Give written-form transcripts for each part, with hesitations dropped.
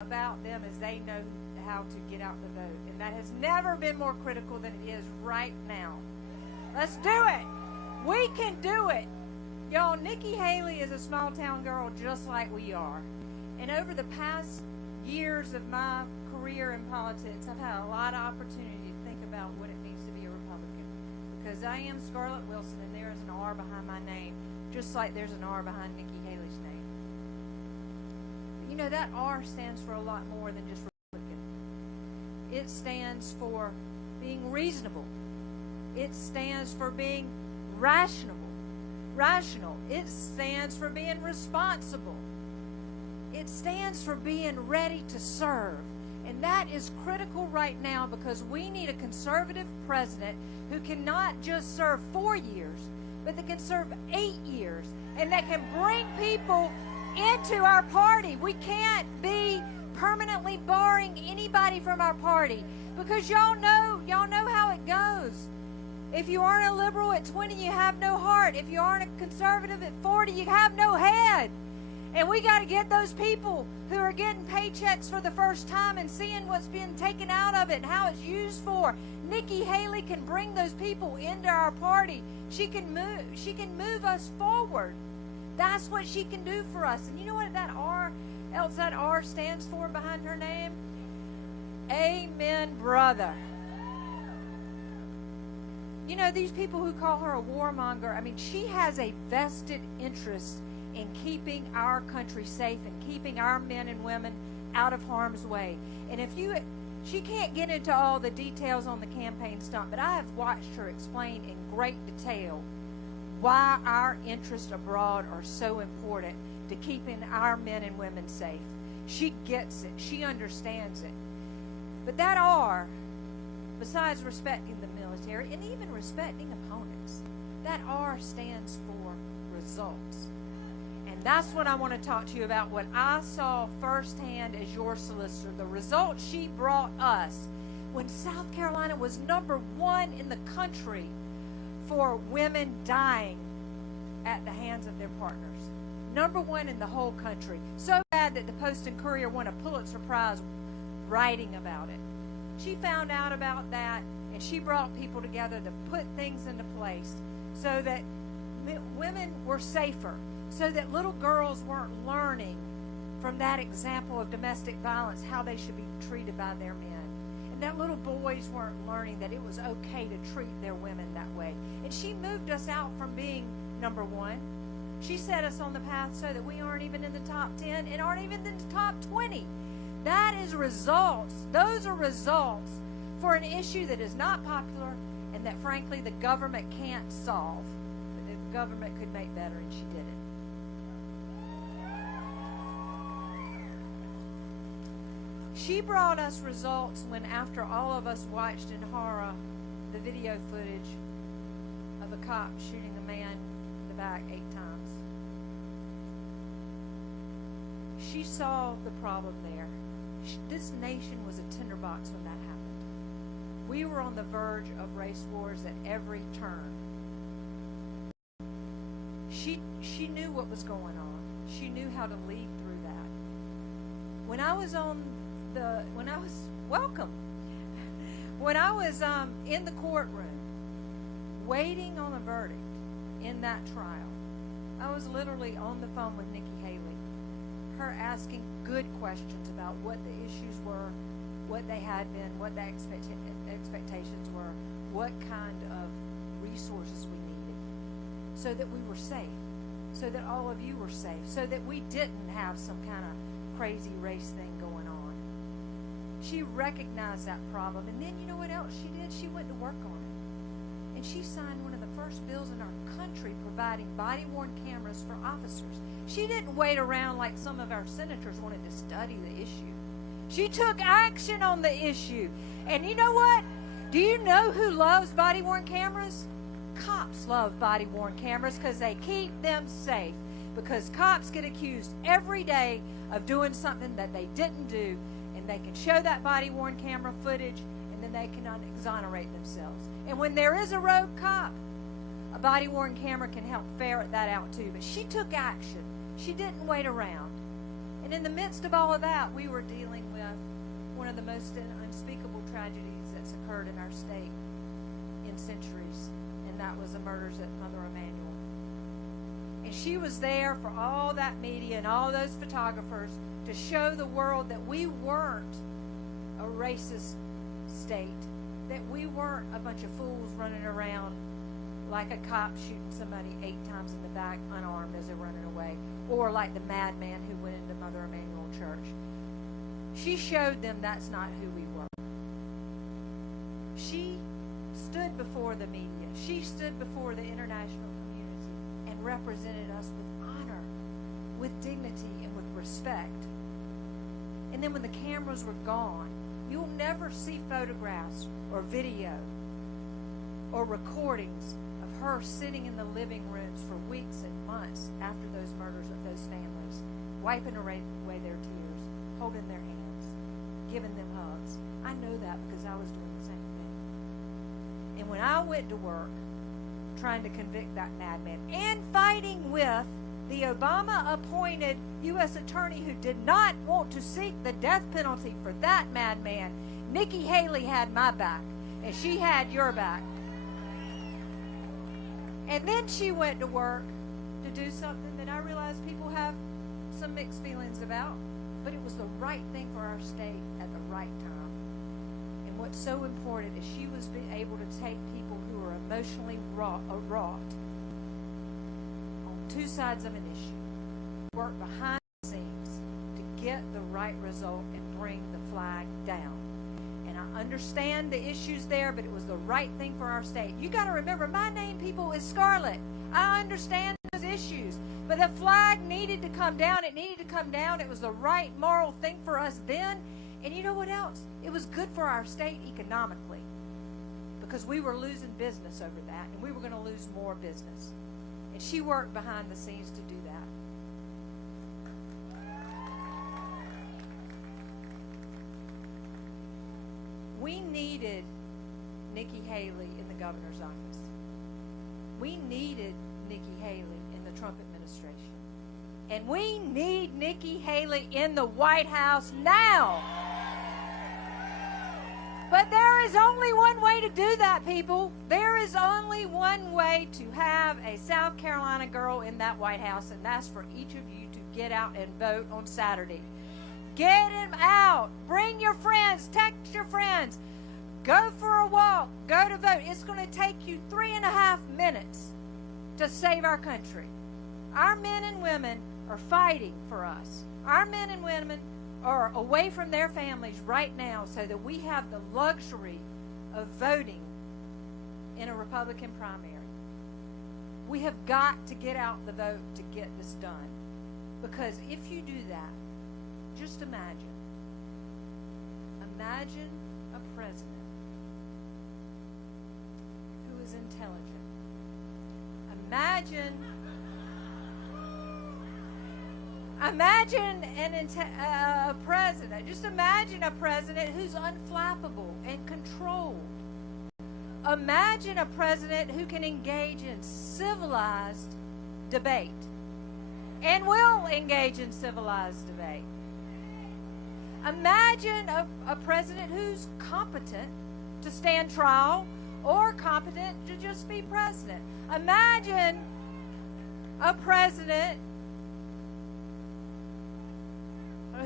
about them is they know how to get out the vote. And that has never been more critical than it is right now. Let's do it. We can do it. Y'all, Nikki Haley is a small town girl just like we are. And over the past years of my career in politics, I've had a lot of opportunity to think about what it means to be a Republican. Because I am Scarlett Wilson, and there is an R behind my name, just like there's an R behind Nikki Haley's name. But you know, that R stands for a lot more than just Republican. It stands for being reasonable. It stands for being rational. It stands for being responsible. It stands for being ready to serve. And that is critical right now, because we need a conservative president who can not just serve 4 years, but that can serve 8 years, and that can bring people into our party. We can't be permanently barring anybody from our party, because y'all know how it goes. If you aren't a liberal at 20, you have no heart. If you aren't a conservative at 40, you have no head. And we got to get those people who are getting paychecks for the first time and seeing what's being taken out of it and how it's used for. Nikki Haley can bring those people into our party. She can move us forward. That's what she can do for us. And you know what that R stands for behind her name? Amen, brother. You know, these people who call her a warmonger, I mean, she has a vested interest in keeping our country safe and keeping our men and women out of harm's way. And she can't get into all the details on the campaign stunt, but I have watched her explain in great detail why our interests abroad are so important to keeping our men and women safe. She gets it. She understands it. But that R, besides respecting the military and even respecting opponents, that R stands for results. And that's what I want to talk to you about, what I saw firsthand as your solicitor, the results she brought us when South Carolina was #1 in the country for women dying at the hands of their partners. #1 in the whole country. So bad that the Post and Courier won a Pulitzer Prize writing about it. She found out about that, and she brought people together to put things into place so that women were safer, so that little girls weren't learning from that example of domestic violence how they should be treated by their men, and that little boys weren't learning that it was okay to treat their women that way. And she moved us out from being #1. She set us on the path so that we aren't even in the top 10 and aren't even in the top 20. That is results. Those are results for an issue that is not popular and that, frankly, the government can't solve. But the government could make better, and she did it. She brought us results when, after all of us watched in horror the video footage of a cop shooting a man in the back 8 times, she saw the problem there. This nation was a tinderbox when that happened. We were on the verge of race wars at every turn. She knew what was going on. She knew how to lead through that. When I was in the courtroom waiting on a verdict in that trial, I was literally on the phone with Nikki Haley, her asking good questions about what the issues were, what they had been, what the expectations were, what kind of resources we needed, so that we were safe, so that all of you were safe, so that we didn't have some kind of crazy race thing going on. She recognized that problem, and then you know what else she did? She went to work on it. And she signed one of the first bills in our country providing body-worn cameras for officers. She didn't wait around like some of our senators wanted to study the issue. She took action on the issue. And you know what? Do you know who loves body-worn cameras? Cops love body-worn cameras because they keep them safe. Because cops get accused every day of doing something that they didn't do, and they can show that body-worn camera footage, and then they cannot exonerate themselves. And when there is a rogue cop, a body-worn camera can help ferret that out too. But she took action. She didn't wait around. And in the midst of all of that, we were dealing with one of the most unspeakable tragedies that's occurred in our state in centuries, and that was the murders at Mother Emanuel. And she was there for all that media and all those photographers to show the world that we weren't a racist state, that we weren't a bunch of fools running around like a cop shooting somebody 8 times in the back unarmed as they're running away, or like the madman who went into Mother Emanuel Church. She showed them that's not who we were. She stood before the media. She stood before the international community and represented us with honor, with dignity, and with respect. And then when the cameras were gone, you'll never see photographs or video or recordings of her sitting in the living rooms for weeks and months after those murders of those families, wiping away their tears, holding their hands, giving them hugs. I know that because I was doing the same thing. And when I went to work trying to convict that madman and fighting with the Obama-appointed U.S. attorney who did not want to seek the death penalty for that madman, Nikki Haley had my back, and she had your back. And then she went to work to do something that I realize people have some mixed feelings about, but it was the right thing for our state at the right time. And what's so important is she was able to take people who are emotionally wrought on two sides of an issue, work behind the scenes to get the right result and bring the flag down. And I understand the issues there, but it was the right thing for our state. You got to remember, my name, people, is Scarlett. I understand those issues, but the flag needed to come down. It needed to come down. It was the right moral thing for us then. And you know what else? It was good for our state economically, because we were losing business over that, and we were going to lose more business. And she worked behind the scenes to do that. We needed Nikki Haley in the governor's office. We needed Nikki Haley in the Trump administration. And we need Nikki Haley in the White House now. But there is only one way to do that, people. There is only one way to have a South Carolina girl in that White House, and that's for each of you to get out and vote on Saturday. Get them out. Bring your friends. Text your friends. Go for a walk. Go to vote. It's going to take you 3.5 minutes to save our country. Our men and women are fighting for us. Our men and women are away from their families right now so that we have the luxury of voting in a Republican primary. We have got to get out the vote to get this done. Because if you do that, just imagine a president who is intelligent. Imagine a president. Just imagine a president who's unflappable and controlled. Imagine a president who can engage in civilized debate and will engage in civilized debate. Imagine a president who's competent to stand trial or competent to just be president. Imagine a president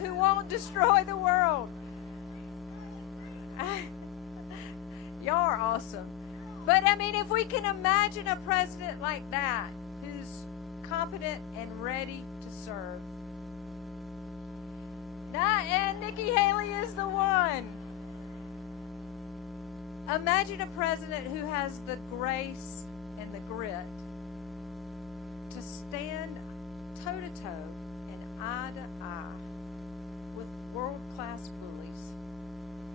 who won't destroy the world. Y'all are awesome. But I mean, if we can imagine a president like that who's competent and ready to serve. And Nikki Haley is the one. Imagine a president who has the grace and the grit to stand toe-to-toe and eye-to-eye with world-class bullies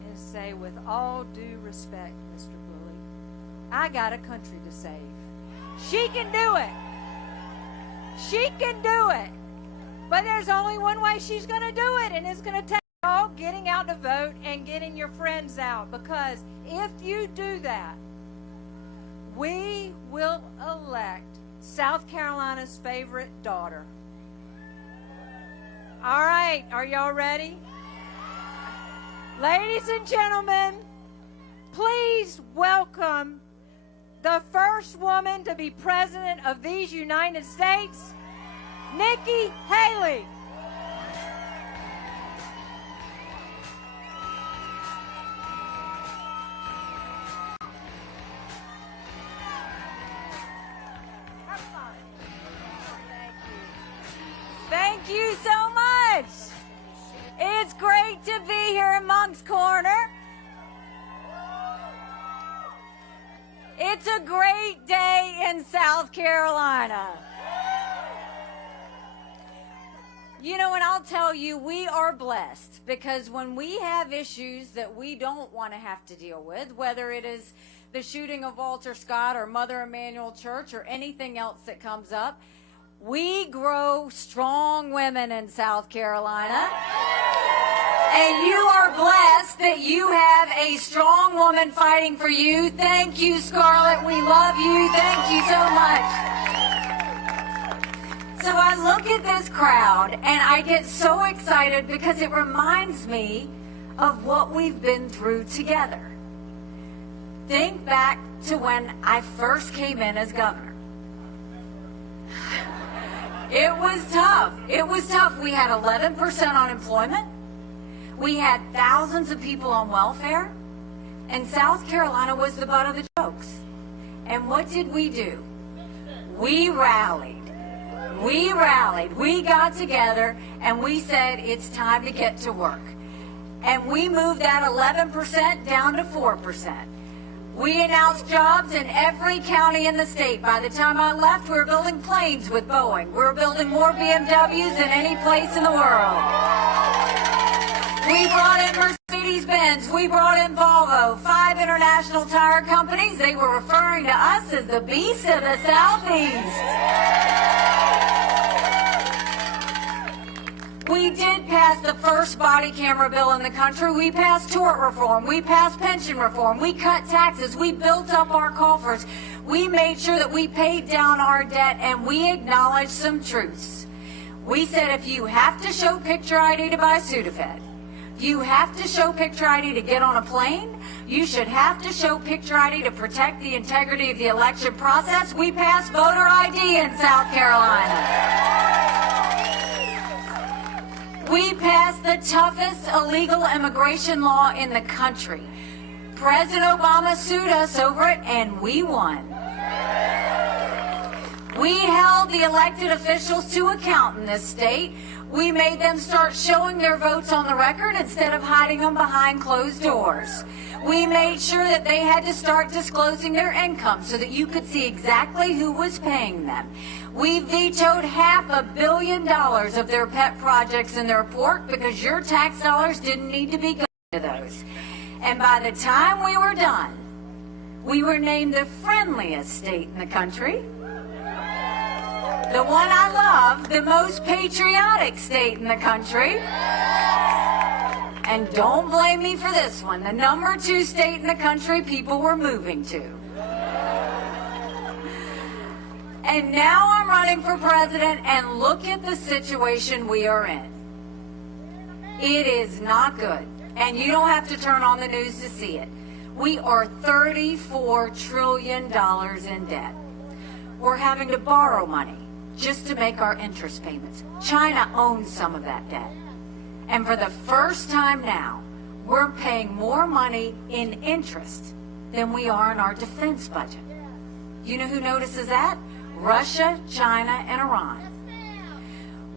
and say, with all due respect, Mr. Bully, I got a country to save. She can do it. She can do it. But there's only one way she's going to do it, and it's going to take all getting out to vote and getting your friends out. Because if you do that, we will elect South Carolina's favorite daughter. All right, are y'all ready? Ladies and gentlemen, please welcome the first woman to be president of these United States, Nikki Haley. Thank you so much. It's great to be here in Moncks Corner. It's a great day in South Carolina. You know, and I'll tell you, we are blessed because when we have issues that we don't want to have to deal with, whether it is the shooting of Walter Scott or Mother Emanuel Church or anything else that comes up, we grow strong women in South Carolina. And you are blessed that you have a strong woman fighting for you. Thank you, Scarlett. We love you. Thank you so much. So I look at this crowd and I get so excited because it reminds me of what we've been through together. Think back to when I first came in as governor. It was tough. It was tough. We had 11% unemployment. We had thousands of people on welfare. And South Carolina was the butt of the jokes. And what did we do? We rallied. We rallied. We got together and we said it's time to get to work. And we moved that 11% down to 4%. We announced jobs in every county in the state. By the time I left, we were building planes with Boeing. We were building more BMWs than any place in the world. We brought in Mercedes-Benz. We brought in Volvo. 5 international tire companies. They were referring to us as the beast of the Southeast. We did pass the first body camera bill in the country. We passed tort reform. We passed pension reform. We cut taxes. We built up our coffers. We made sure that we paid down our debt, and we acknowledged some truths. We said if you have to show picture ID to buy Sudafed, you have to show picture ID to get on a plane, you should have to show picture ID to protect the integrity of the election process. We passed voter ID in South Carolina. We passed the toughest illegal immigration law in the country. President Obama sued us over it, and we won. We held the elected officials to account in this state. We made them start showing their votes on the record instead of hiding them behind closed doors. We made sure that they had to start disclosing their income so that you could see exactly who was paying them. We vetoed $500 million of their pet projects in their report because your tax dollars didn't need to be going to those. And by the time we were done, we were named the friendliest state in the country. The one I love, the most patriotic state in the country. And don't blame me for this one, the number 2 state in the country people were moving to. And now I'm running for president, and look at the situation we are in. It is not good, and you don't have to turn on the news to see it. We are $34 trillion in debt. We're having to borrow money just to make our interest payments. China owns some of that debt. And for the first time now, we're paying more money in interest than we are in our defense budget. You know who notices that? Russia, China, and Iran.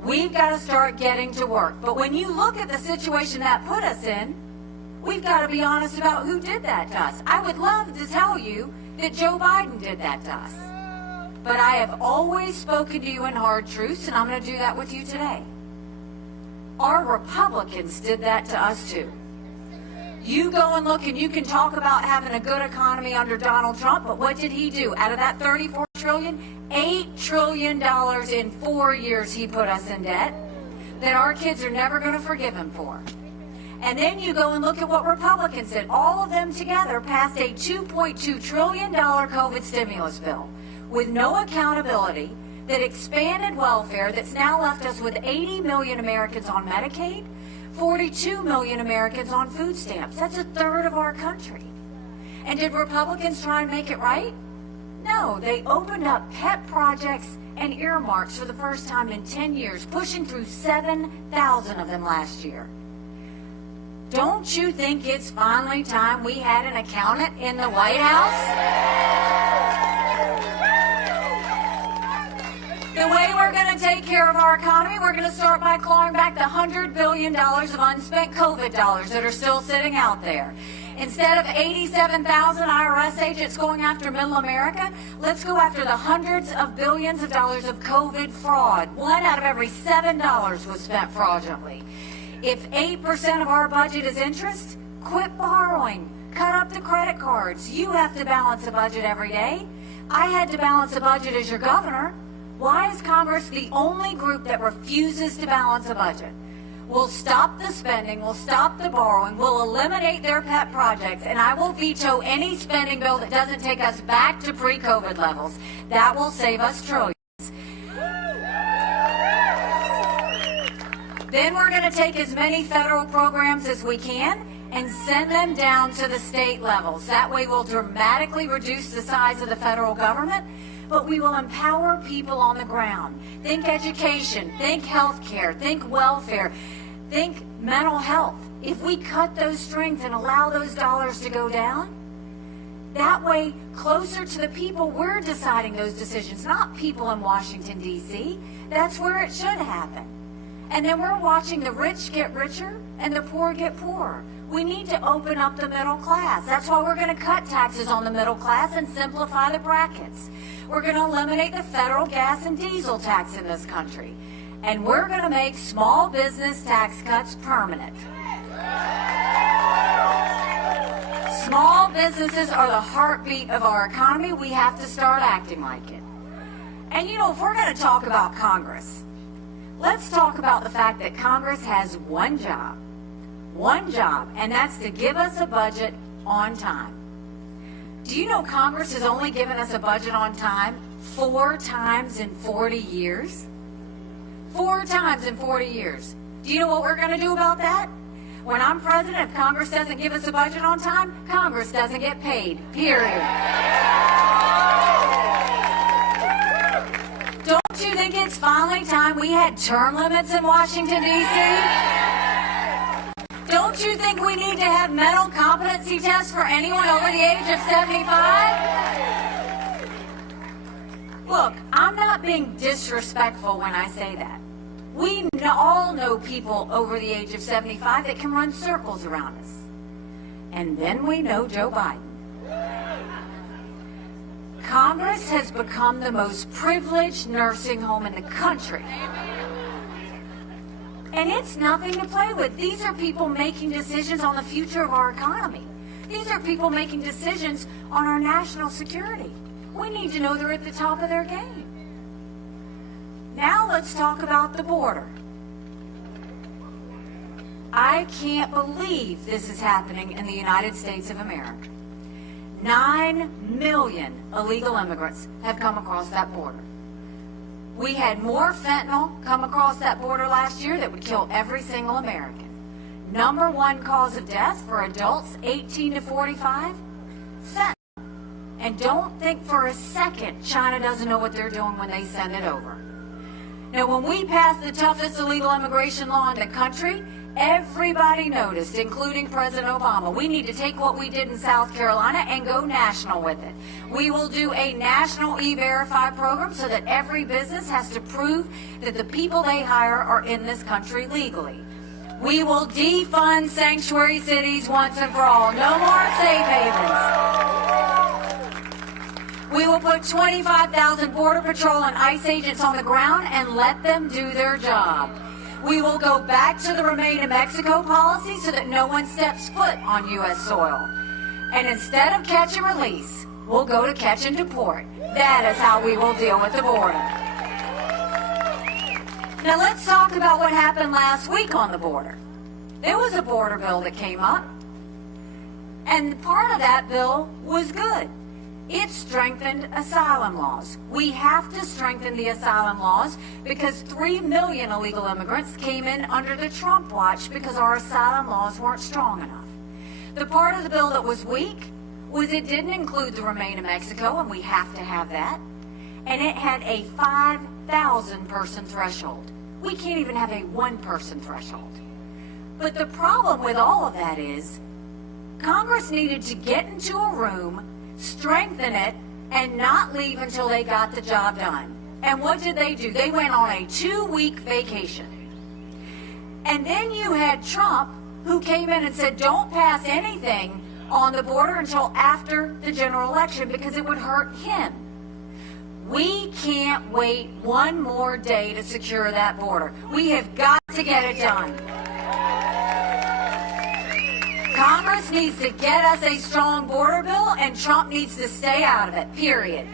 We've got to start getting to work. But when you look at the situation that put us in, we've got to be honest about who did that to us. I would love to tell you that Joe Biden did that to us. But I have always spoken to you in hard truths, and I'm going to do that with you today. Our Republicans did that to us too. You go and look, and you can talk about having a good economy under Donald Trump, but what did he do? Out of that $34 trillion, $8 trillion in 4 years he put us in debt that our kids are never going to forgive him for. And then you go and look at what Republicans did. All of them together passed a $2.2 trillion COVID stimulus bill with no accountability that expanded welfare that's now left us with 80 million Americans on Medicaid, 42 million Americans on food stamps. That's a third of our country. And did Republicans try and make it right? No, they opened up pet projects and earmarks for the first time in 10 years, pushing through 7,000 of them last year. Don't you think it's finally time we had an accountant in the White House? The way we're going to take care of our economy, we're going to start by clawing back the $100 billion of unspent COVID dollars that are still sitting out there. Instead of 87,000 IRS agents going after middle America, let's go after the hundreds of billions of dollars of COVID fraud. 1 out of every $7 was spent fraudulently. If 8% of our budget is interest, quit borrowing. Cut up the credit cards. You have to balance a budget every day. I had to balance a budget as your governor. Why is Congress the only group that refuses to balance a budget? We'll stop the spending, we'll stop the borrowing, we'll eliminate their pet projects, and I will veto any spending bill that doesn't take us back to pre-COVID levels. That will save us trillions. Then we're going to take as many federal programs as we can and send them down to the state levels. That way we'll dramatically reduce the size of the federal government, but we will empower people on the ground. Think education, think health care, think welfare, think mental health. If we cut those strings and allow those dollars to go down, that way, closer to the people, we're deciding those decisions, not people in Washington, D.C. That's where it should happen. And then we're watching the rich get richer and the poor get poorer. We need to open up the middle class. That's why we're going to cut taxes on the middle class and simplify the brackets. We're going to eliminate the federal gas and diesel tax in this country. And we're going to make small business tax cuts permanent. Small businesses are the heartbeat of our economy. We have to start acting like it. And you know, if we're going to talk about Congress, let's talk about the fact that Congress has one job, and that's to give us a budget on time. Do you know Congress has only given us a budget on time 4 times in 40 years? 4 times in 40 years. Do you know what we're going to do about that? When I'm president, if Congress doesn't give us a budget on time, Congress doesn't get paid, period. Don't you think it's finally time we had term limits in Washington, D.C.? Don't you think we need to have mental competency tests for anyone over the age of 75? Look, I'm not being disrespectful when I say that. We all know people over the age of 75 that can run circles around us. And then we know Joe Biden. Congress has become the most privileged nursing home in the country. And it's nothing to play with. These are people making decisions on the future of our economy. These are people making decisions on our national security. We need to know they're at the top of their game. Now let's talk about the border. I can't believe this is happening in the United States of America. 9 million illegal immigrants have come across that border. We had more fentanyl come across that border last year that would kill every single American. Number 1 cause of death for adults 18 to 45, fentanyl. And don't think for a second China doesn't know what they're doing when they send it over. Now, when we passed the toughest illegal immigration law in the country, everybody noticed, including President Obama. We need to take what we did in South Carolina and go national with it. We will do a national E-Verify program so that every business has to prove that the people they hire are in this country legally. We will defund sanctuary cities once and for all. No more safe havens. We will put 25,000 Border Patrol and ICE agents on the ground and let them do their job. We will go back to the Remain in Mexico policy so that no one steps foot on U.S. soil. And instead of catch and release, we'll go to catch and deport. That is how we will deal with the border. Now let's talk about what happened last week on the border. There was a border bill that came up, and part of that bill was good. It strengthened asylum laws. We have to strengthen the asylum laws because 3 million illegal immigrants came in under the Trump watch because our asylum laws weren't strong enough. The part of the bill that was weak was it didn't include the Remain in Mexico, and we have to have that. And it had a 5,000 person threshold. We can't even have a 1 person threshold. But the problem with all of that is Congress needed to get into a room, strengthen it, and not leave until they got the job done. And what did they do? They went on a 2-week vacation. And then you had Trump, who came in and said, don't pass anything on the border until after the general election because it would hurt him. We can't wait 1 more day to secure that border. We have got to get it done. Congress needs to get us a strong border bill, and Trump needs to stay out of it, period.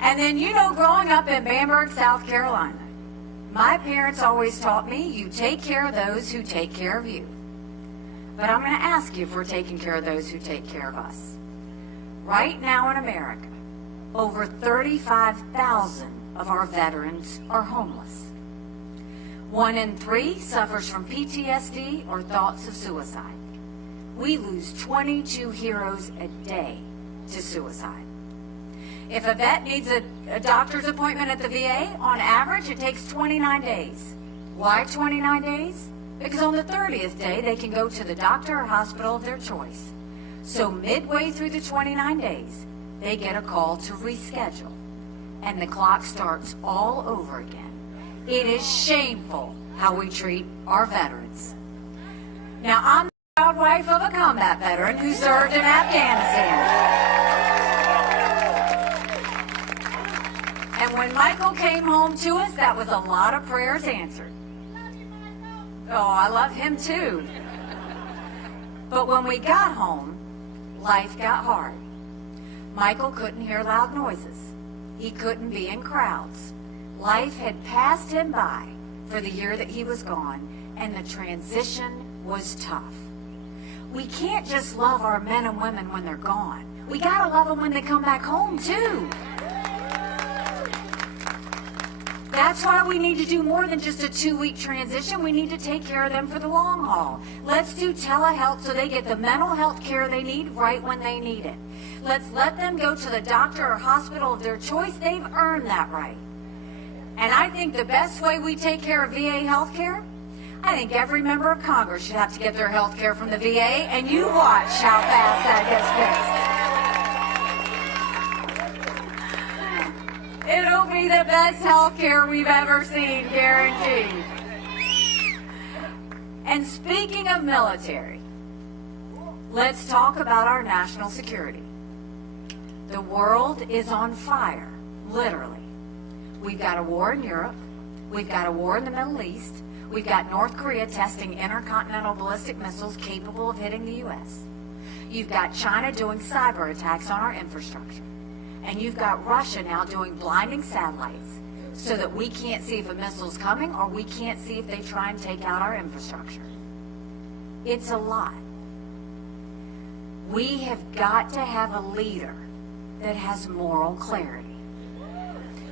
And then, you know, growing up in Bamberg, South Carolina, my parents always taught me, you take care of those who take care of you. But I'm going to ask you if we're taking care of those who take care of us. Right now in America, over 35,000 of our veterans are homeless. 1 in 3 suffers from PTSD or thoughts of suicide. We lose 22 heroes a day to suicide. If a vet needs a doctor's appointment at the VA, on average, it takes 29 days. Why 29 days? Because on the 30th day, they can go to the doctor or hospital of their choice. So midway through the 29 days, they get a call to reschedule, and the clock starts all over again. It is shameful how we treat our veterans. Now, I'm the proud wife of a combat veteran who served in Afghanistan. And when Michael came home to us, that was a lot of prayers answered. Oh, I love him too. But when we got home, life got hard. Michael couldn't hear loud noises. He couldn't be in crowds. Life had passed him by for the year that he was gone, and the transition was tough. We can't just love our men and women when they're gone. We gotta love them when they come back home too. That's why we need to do more than just a 2-week transition. We need to take care of them for the long haul. Let's do telehealth so they get the mental health care they need right when they need it. Let's let them go to the doctor or hospital of their choice. They've earned that right. And I think the best way we take care of VA health care, I think every member of Congress should have to get their health care from the VA, and you watch how fast that gets fixed. It'll be the best health care we've ever seen, guaranteed. And speaking of military, let's talk about our national security. The world is on fire, literally. We've got a war in Europe. We've got a war in the Middle East. We've got North Korea testing intercontinental ballistic missiles capable of hitting the U.S. You've got China doing cyber attacks on our infrastructure. And you've got Russia now doing blinding satellites so that we can't see if a missile's coming or we can't see if they try and take out our infrastructure. It's a lot. We have got to have a leader that has moral clarity.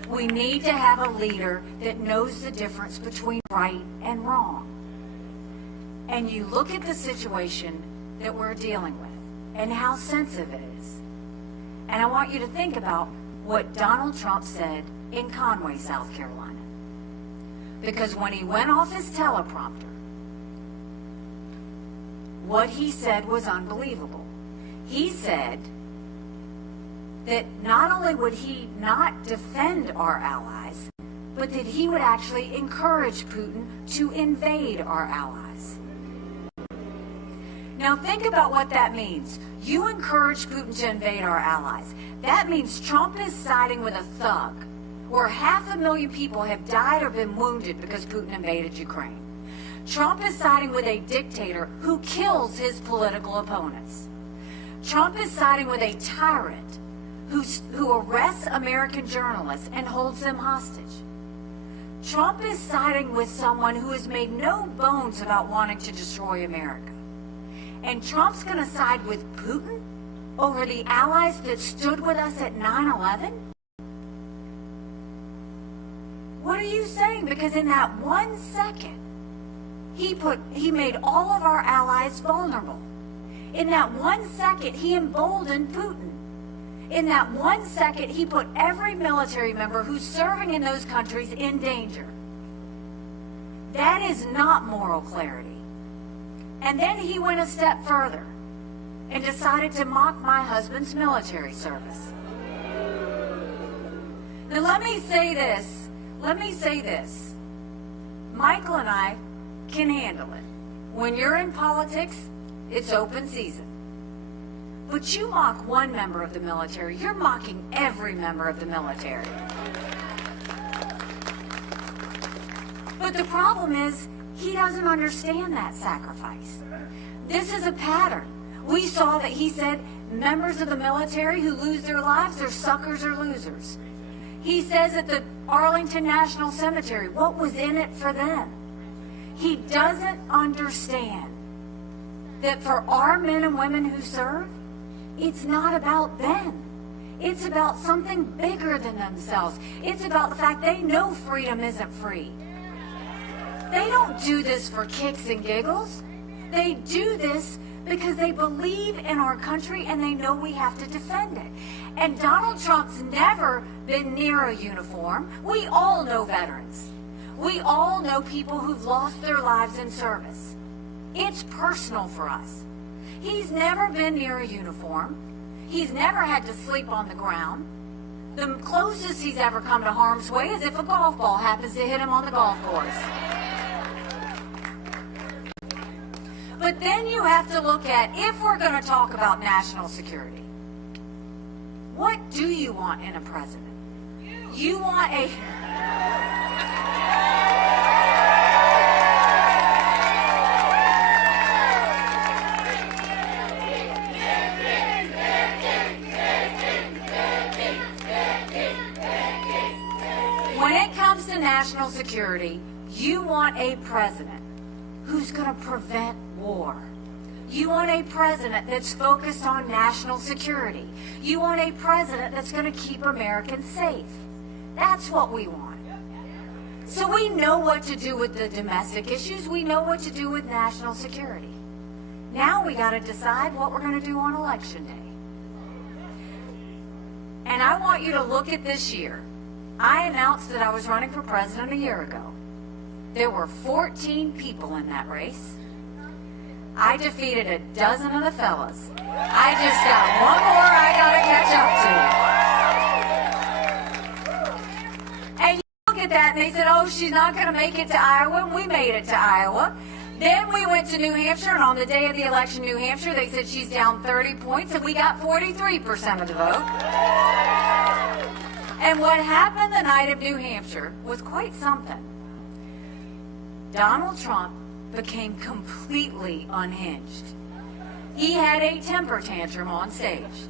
We need to have a leader that knows the difference between right and wrong. And you look at the situation that we're dealing with and how sensitive it is. And I want you to think about what Donald Trump said in Conway, South Carolina. Because when he went off his teleprompter, what he said was unbelievable. He said that not only would he not defend our allies, but that he would actually encourage Putin to invade our allies. Now think about what that means. You encourage Putin to invade our allies. That means Trump is siding with a thug, where 500,000 people have died or been wounded because Putin invaded Ukraine. Trump is siding with a dictator who kills his political opponents. Trump is siding with a tyrant who arrests American journalists and holds them hostage. Trump is siding with someone who has made no bones about wanting to destroy America. And Trump's going to side with Putin over the allies that stood with us at 9/11? What are you saying? Because in that 1 second, he made all of our allies vulnerable. In that 1 second, he emboldened Putin. In that 1 second, he put every military member who's serving in those countries in danger. That is not moral clarity. And then he went a step further and decided to mock my husband's military service. Now let me say this. Michael and I can handle it. When you're in politics, it's open season. But you mock one member of the military, you're mocking every member of the military. But the problem is, he doesn't understand that sacrifice. This is a pattern. We saw that he said members of the military who lose their lives are suckers or losers. He says at the Arlington National Cemetery, what was in it for them? He doesn't understand that for our men and women who serve, it's not about them. It's about something bigger than themselves. It's about the fact they know freedom isn't free. They don't do this for kicks and giggles. They do this because they believe in our country and they know we have to defend it. And Donald Trump's never been near a uniform. We all know veterans. We all know people who've lost their lives in service. It's personal for us. He's never been near a uniform. He's never had to sleep on the ground. The closest he's ever come to harm's way is if a golf ball happens to hit him on the golf course. But then you have to look at, if we're going to talk about national security, what do you want in a president? You want a... When it comes to national security, you want a president who's going to prevent war. You want a president that's focused on national security. You want a president that's going to keep Americans safe. That's what we want. So we know what to do with the domestic issues. We know what to do with national security. Now we got to decide what we're going to do on Election Day. And I want you to look at this year. I announced that I was running for president a year ago. There were 14 people in that race. I defeated a dozen of the fellas. I just got one more I got to catch up to. And you look at that and they said, oh, she's not going to make it to Iowa. And we made it to Iowa. Then we went to New Hampshire, and on the day of the election, New Hampshire, they said she's down 30 points, and we got 43% of the vote. And what happened the night of New Hampshire was quite something. Donald Trump became completely unhinged. He had a temper tantrum on stage.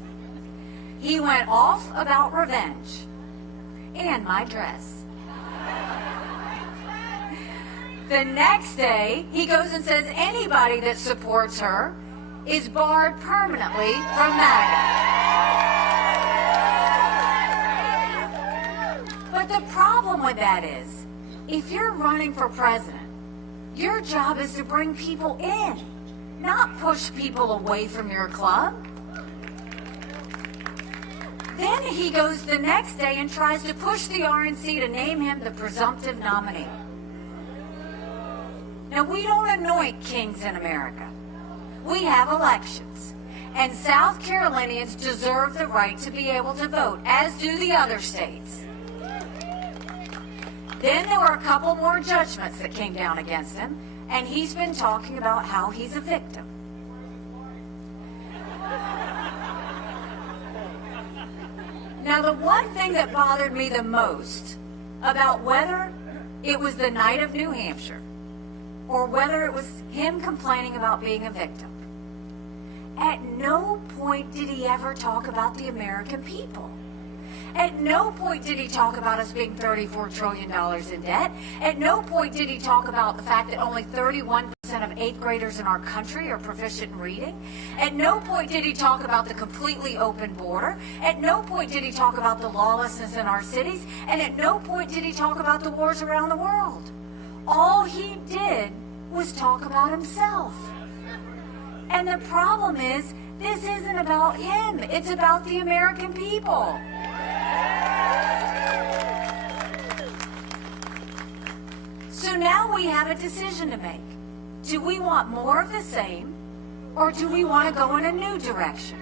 He went off about revenge and my dress. The next day, he goes and says anybody that supports her is barred permanently from MAGA. But the problem with that is, if you're running for president, your job is to bring people in, not push people away from your club. Then he goes the next day and tries to push the RNC to name him the presumptive nominee. Now, we don't anoint kings in America. We have elections. And South Carolinians deserve the right to be able to vote, as do the other states. Then there were a couple more judgments that came down against him, and he's been talking about how he's a victim. Now, the one thing that bothered me the most about whether it was the night of New Hampshire or whether it was him complaining about being a victim, at no point did he ever talk about the American people. At no point did he talk about us being $34 trillion in debt. At no point did he talk about the fact that only 31% of 8th graders in our country are proficient in reading. At no point did he talk about the completely open border. At no point did he talk about the lawlessness in our cities. And at no point did he talk about the wars around the world. All he did was talk about himself. And the problem is, this isn't about him. It's about the American people. So now we have a decision to make. Do we want more of the same, or do we want to go in a new direction?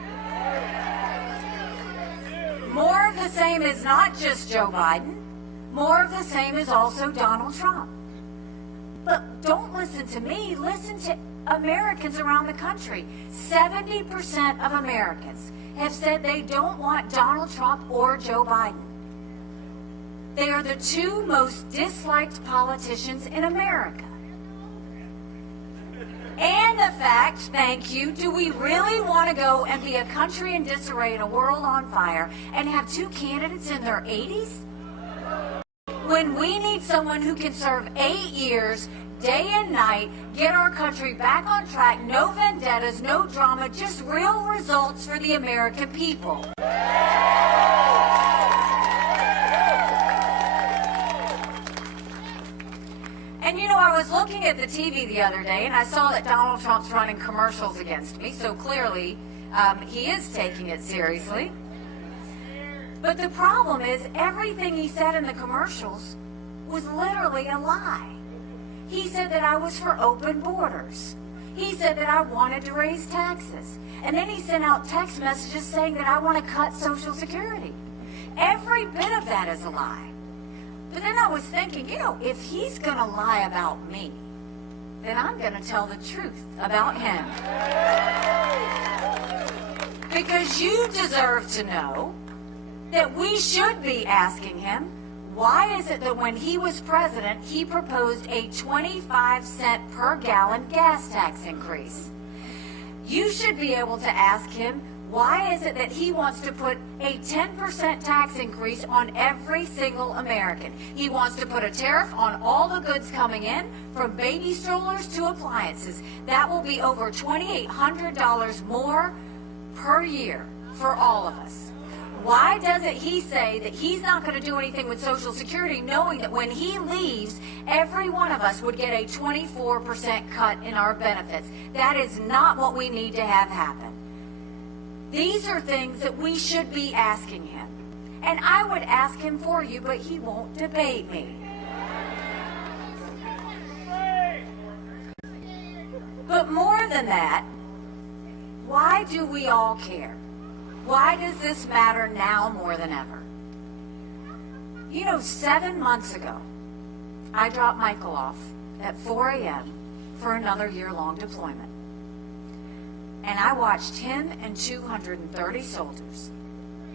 More of the same is not just Joe Biden. More of the same is also Donald Trump. But don't listen to me. Listen to Americans around the country. 70% of Americans have said they don't want Donald Trump or Joe Biden. They are the two most disliked politicians in America. And the fact, thank you, do we really want to go and be a country in disarray and a world on fire and have two candidates in their 80s? When we need someone who can serve 8 years, day and night, get our country back on track, no vendettas, no drama, just real results for the American people. And you know, I was looking at the TV the other day and I saw that Donald Trump's running commercials against me, so clearly he is taking it seriously. But the problem is, everything he said in the commercials was literally a lie. He said that I was for open borders. He said that I wanted to raise taxes. And then he sent out text messages saying that I want to cut Social Security. Every bit of that is a lie. But then I was thinking, you know, if he's going to lie about me, then I'm going to tell the truth about him. Because you deserve to know that we should be asking him, why is it that when he was president, he proposed a 25-cent per gallon gas tax increase? You should be able to ask him, why is it that he wants to put a 10% tax increase on every single American? He wants to put a tariff on all the goods coming in, from baby strollers to appliances. That will be over $2,800 more per year for all of us. Why doesn't he say that he's not going to do anything with Social Security, knowing that when he leaves, every one of us would get a 24% cut in our benefits? That is not what we need to have happen. These are things that we should be asking him. And I would ask him for you, but he won't debate me. But more than that, why do we all care? Why does this matter now more than ever? You know, 7 months ago, I dropped Michael off at 4 a.m. for another year-long deployment. And I watched him and 230 soldiers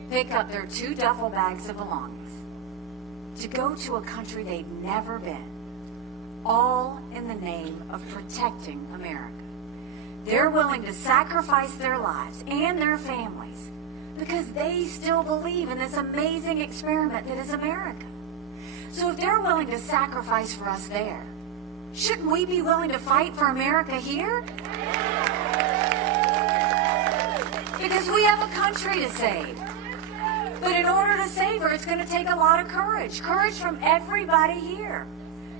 pick up their 2 duffel bags of belongings to go to a country they'd never been, all in the name of protecting America. They're willing to sacrifice their lives and their families because they still believe in this amazing experiment that is America. So if they're willing to sacrifice for us there, shouldn't we be willing to fight for America here? Because we have a country to save. But in order to save her, it's going to take a lot of courage. Courage from everybody here.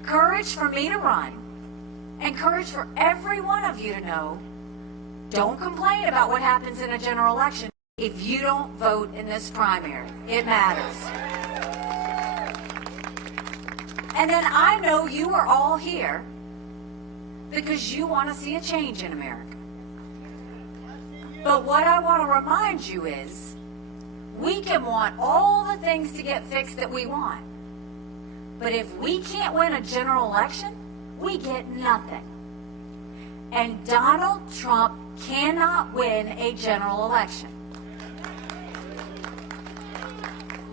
Courage for me to run. And courage for every one of you to know, don't complain about what happens in a general election if you don't vote in this primary. It matters. And then I know you are all here because you want to see a change in America. But what I want to remind you is, we can want all the things to get fixed that we want. But if we can't win a general election, we get nothing. And Donald Trump cannot win a general election.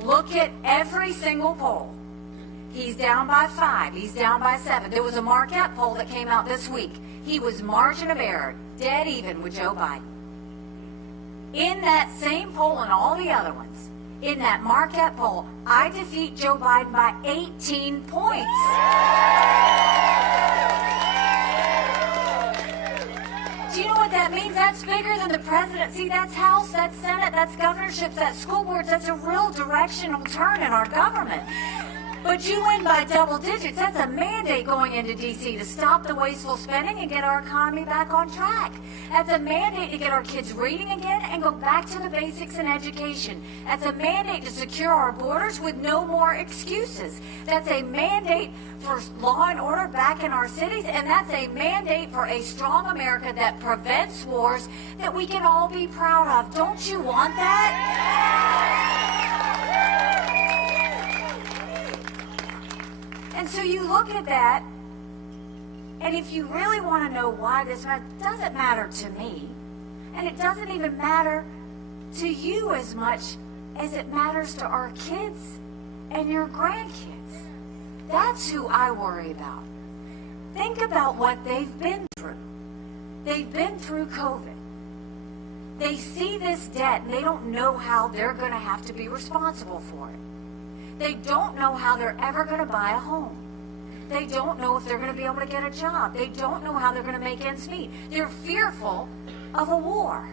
Look at every single poll. He's down by 5. He's down by 7. There was a Marquette poll that came out this week. He was margin of error, dead even with Joe Biden. In that same poll and all the other ones, in that Marquette poll, I defeat Joe Biden by 18 points. that means? That's bigger than the presidency. That's House, that's Senate, that's governorships, that's school boards. That's a real directional turn in our government. But you win by double digits. That's a mandate going into D.C. to stop the wasteful spending and get our economy back on track. That's a mandate to get our kids reading again and go back to the basics in education. That's a mandate to secure our borders with no more excuses. That's a mandate for law and order back in our cities, and that's a mandate for a strong America that prevents wars that we can all be proud of. Don't you want that? And so you look at that, and if you really want to know why this matters, it doesn't matter to me, and it doesn't even matter to you as much as it matters to our kids and your grandkids. That's who I worry about. Think about what they've been through. They've been through COVID. They see this debt, and they don't know how they're going to have to be responsible for it. They don't know how they're ever going to buy a home. They don't know if they're going to be able to get a job. They don't know how they're going to make ends meet. They're fearful of a war.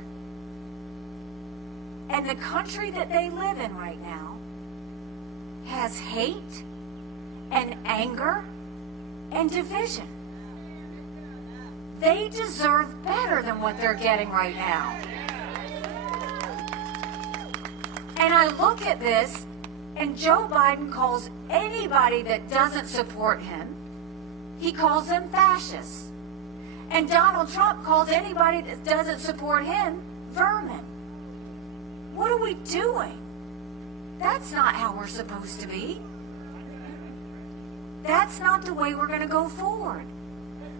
And the country that they live in right now has hate and anger and division. They deserve better than what they're getting right now. And I look at this, and Joe Biden calls anybody that doesn't support him, he calls them fascists. And Donald Trump calls anybody that doesn't support him vermin. What are we doing? That's not how we're supposed to be. That's not the way we're going to go forward.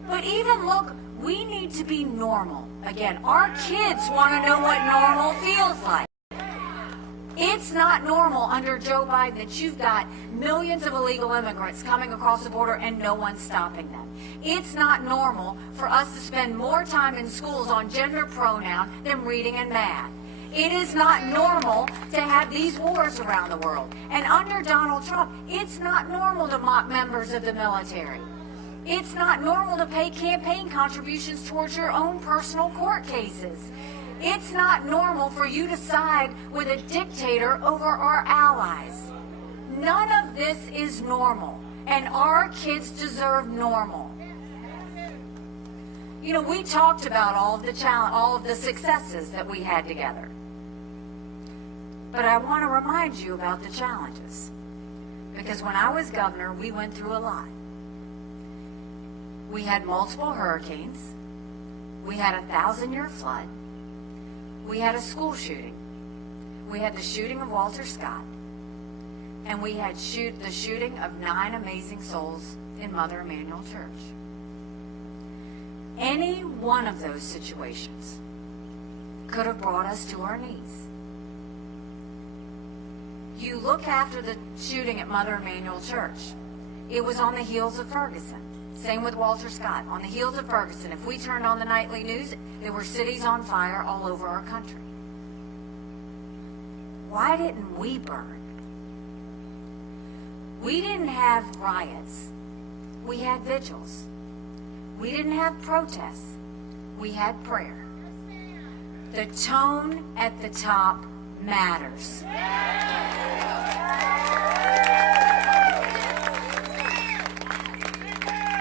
But even look, we need to be normal. Again, our kids want to know what normal feels like. It's not normal under Joe Biden that you've got millions of illegal immigrants coming across the border and no one's stopping them. It's not normal for us to spend more time in schools on gender pronoun than reading and math. It is not normal to have these wars around the world. And under Donald Trump, it's not normal to mock members of the military. It's not normal to pay campaign contributions towards your own personal court cases. It's not normal for you to side with a dictator over our allies. None of this is normal, and our kids deserve normal. You know, we talked about all of the successes that we had together. But I want to remind you about the challenges. Because when I was governor, we went through a lot. We had multiple hurricanes. We had a 1,000-year flood. We had a school shooting. We had the shooting of Walter Scott. And we had the shooting of 9 amazing souls in Mother Emanuel Church. Any one of those situations could have brought us to our knees. You look after the shooting at Mother Emanuel Church. It was on the heels of Ferguson. Same with Walter Scott. On the heels of Ferguson, if we turned on the nightly news, there were cities on fire all over our country. Why didn't we burn? We didn't have riots. We had vigils. We didn't have protests. We had prayer. The tone at the top matters.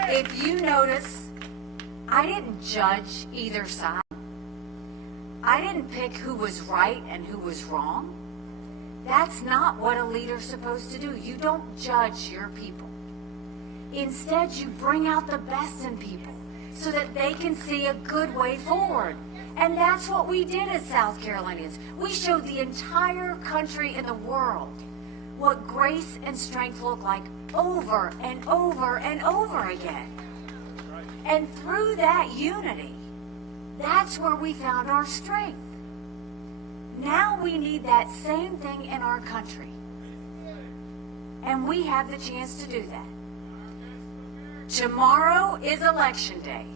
If you notice, I didn't judge either side. I didn't pick who was right and who was wrong. That's not what a leader's supposed to do. You don't judge your people. Instead, you bring out the best in people so that they can see a good way forward. And that's what we did as South Carolinians. We showed the entire country and the world what grace and strength look like over and over and over again. And through that unity, that's where we found our strength. Now we need that same thing in our country. And we have the chance to do that. Tomorrow is election day.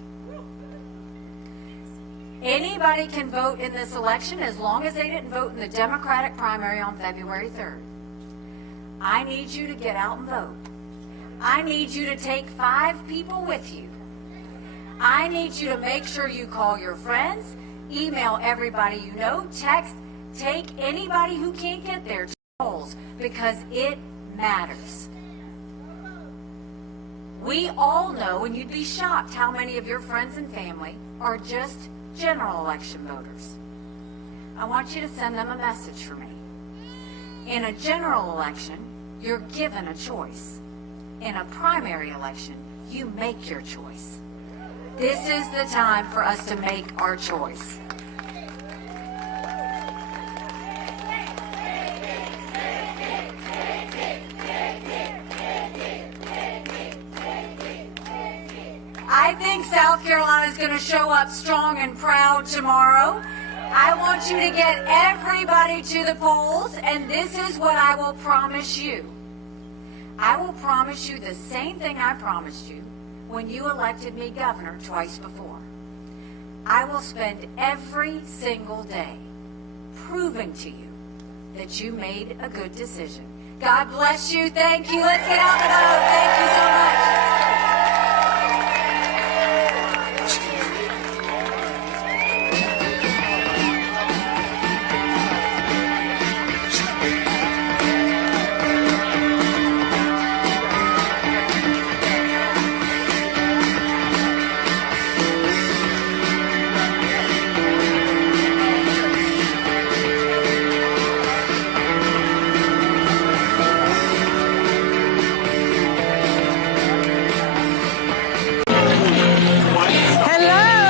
Anybody can vote in this election as long as they didn't vote in the Democratic primary on February 3rd. I need you to get out and vote. I need you to take 5 people with you. I need you to make sure you call your friends, email everybody you know, text, take anybody who can't get there to the polls, because it matters. We all know, and you'd be shocked how many of your friends and family are just general election voters. I want you to send them a message for me. In a general election, you're given a choice. In a primary election, you make your choice. This is the time for us to make our choice. I think South Carolina is going to show up strong and proud tomorrow. I want you to get everybody to the polls, and this is what I will promise you. I will promise you the same thing I promised you when you elected me governor twice before. I will spend every single day proving to you that you made a good decision. God bless you. Thank you. Let's get out the vote. Thank you so much.